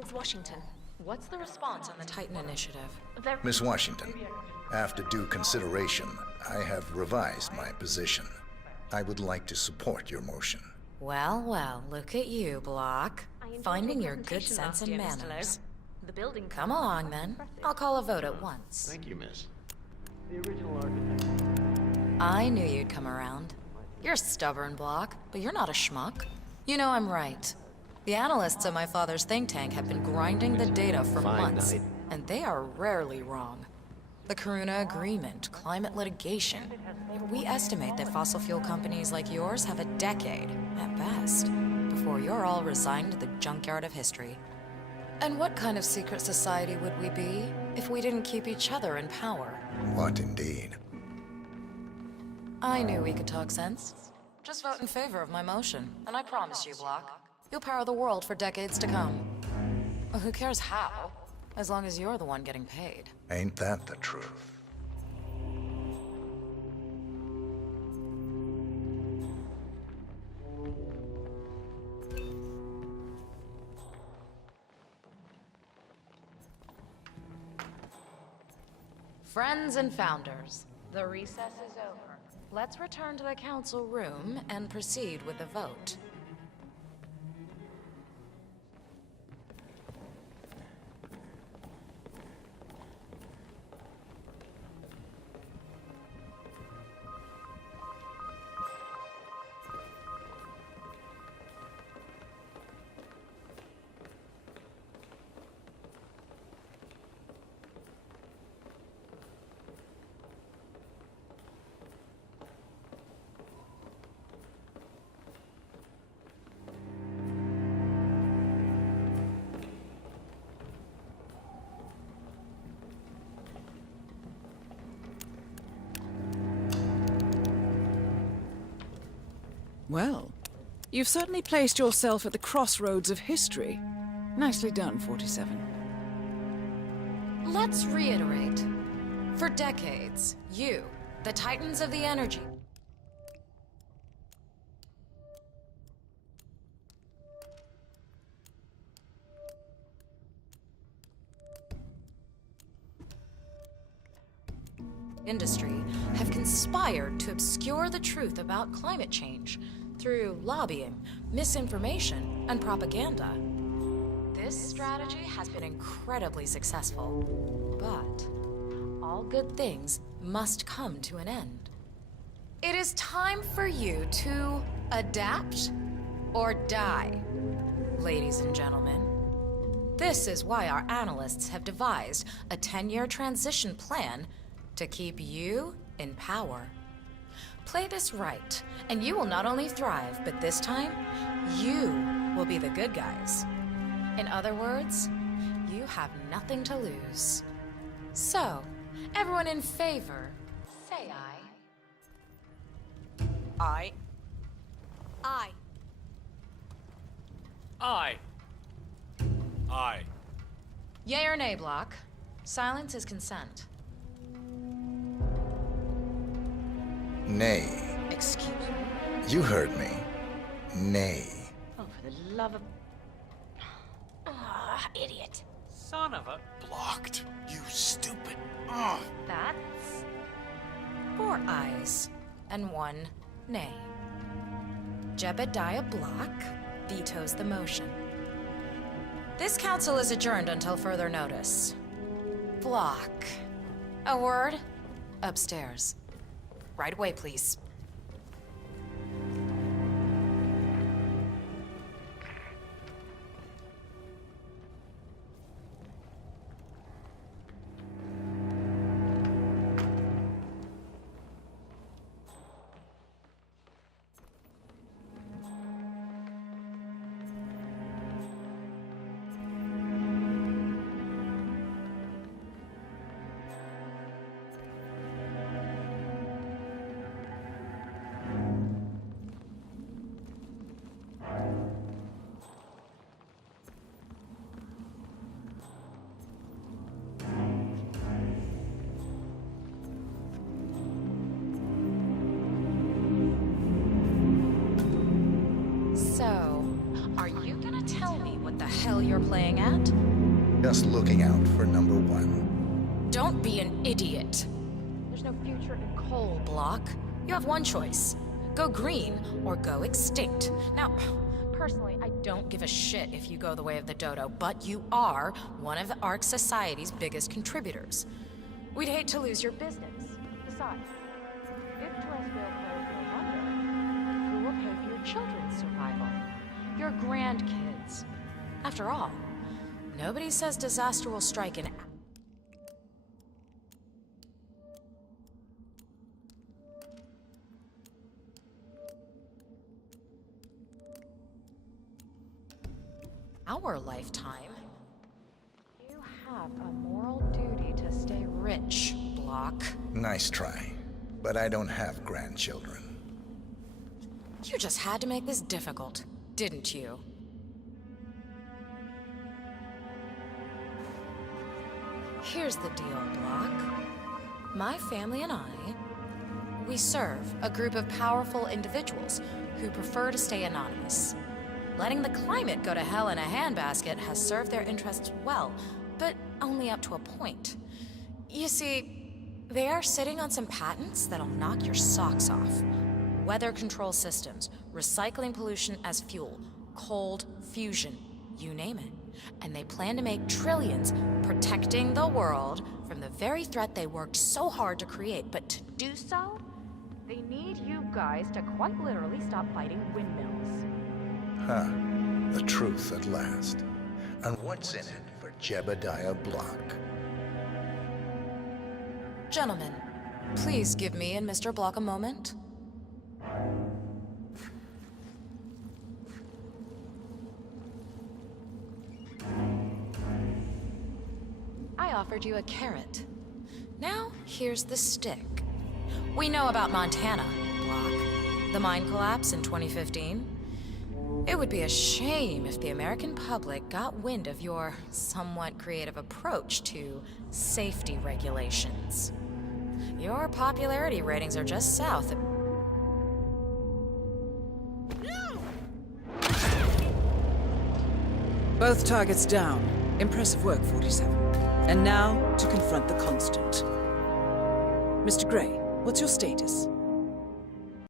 Ms. Washington. What's the response on the Titan initiative? Miss Washington, after due consideration, I have revised my position. I would like to support your motion. Well, well, look at you, Block. Finding your good sense and manners. The building. Come along, then. I'll call a vote at once. Thank you, miss. The original architect. I knew you'd come around. You're stubborn, Block, but you're not a schmuck. You know I'm right. The analysts at my father's think tank have been grinding the data for months, and they are rarely wrong. The Karuna Agreement, climate litigation. We estimate that fossil fuel companies like yours have a decade, at best, before you're all resigned to the junkyard of history. And what kind of secret society would we be if we didn't keep each other in power? What indeed? I knew we could talk sense. Just vote in favor of my motion, and I promise you, Block, you'll power the world for decades to come. Well, who cares how, as long as you're the one getting paid. Ain't that the truth? Friends and founders, the recess is over. Let's return to the council room and proceed with the vote. Well, you've certainly placed yourself at the crossroads of history. Nicely done, 47. Let's reiterate. For decades, you, the Titans of the Energy, industry have conspired to obscure the truth about climate change through lobbying, misinformation, and propaganda. This strategy has been incredibly successful, but all good things must come to an end. It is time for you to adapt or die, ladies and gentlemen. This is why our analysts have devised a 10-year transition plan to keep you in power. Play this right, and you will not only thrive, but this time, you will be the good guys. In other words, you have nothing to lose. So, everyone in favor, say aye. Aye. Aye. Aye. Aye. Yay or nay, Block? Silence is consent. Nay. Excuse me. You heard me. Nay. Oh, for the love of... Ah, idiot. Son of a... Blocked. You stupid. Ugh. That's 4 ayes and 1 nay. Jebediah Block vetoes the motion. This council is adjourned until further notice. Block. A word? Upstairs. Right away, please. at? Just looking out for number one. Don't be an idiot. There's no future in coal, Block. You have one choice. Go green or go extinct. Now, personally, I don't give a shit if you go the way of the dodo, but you are one of the Ark Society's biggest contributors. We'd hate to lose your business. Besides, if terrestrial players go under, who will pay for your children's survival? Your grandkids. After all, nobody says disaster will strike in... our lifetime. You have a moral duty to stay rich, Block. Nice try. But I don't have grandchildren. You just had to make this difficult, didn't you? Here's the deal, Block. My family and I, we serve a group of powerful individuals who prefer to stay anonymous. Letting the climate go to hell in a handbasket has served their interests well, but only up to a point. You see, they are sitting on some patents that'll knock your socks off. Weather control systems, recycling pollution as fuel, cold fusion, you name it. And they plan to make trillions protecting the world from the very threat they worked so hard to create. But to do so, they need you guys to quite literally stop fighting windmills. Huh. The truth at last. And what's in it for Jebediah Block? Gentlemen, please give me and Mr. Block a moment. I offered you a carrot. Now, here's the stick. We know about Montana, Block. The mine collapse in 2015. It would be a shame if the American public got wind of your somewhat creative approach to safety regulations. Your popularity ratings are just south of... Both targets down. Impressive work, 47. And now, to confront the Constant. Mr. Gray, what's your status?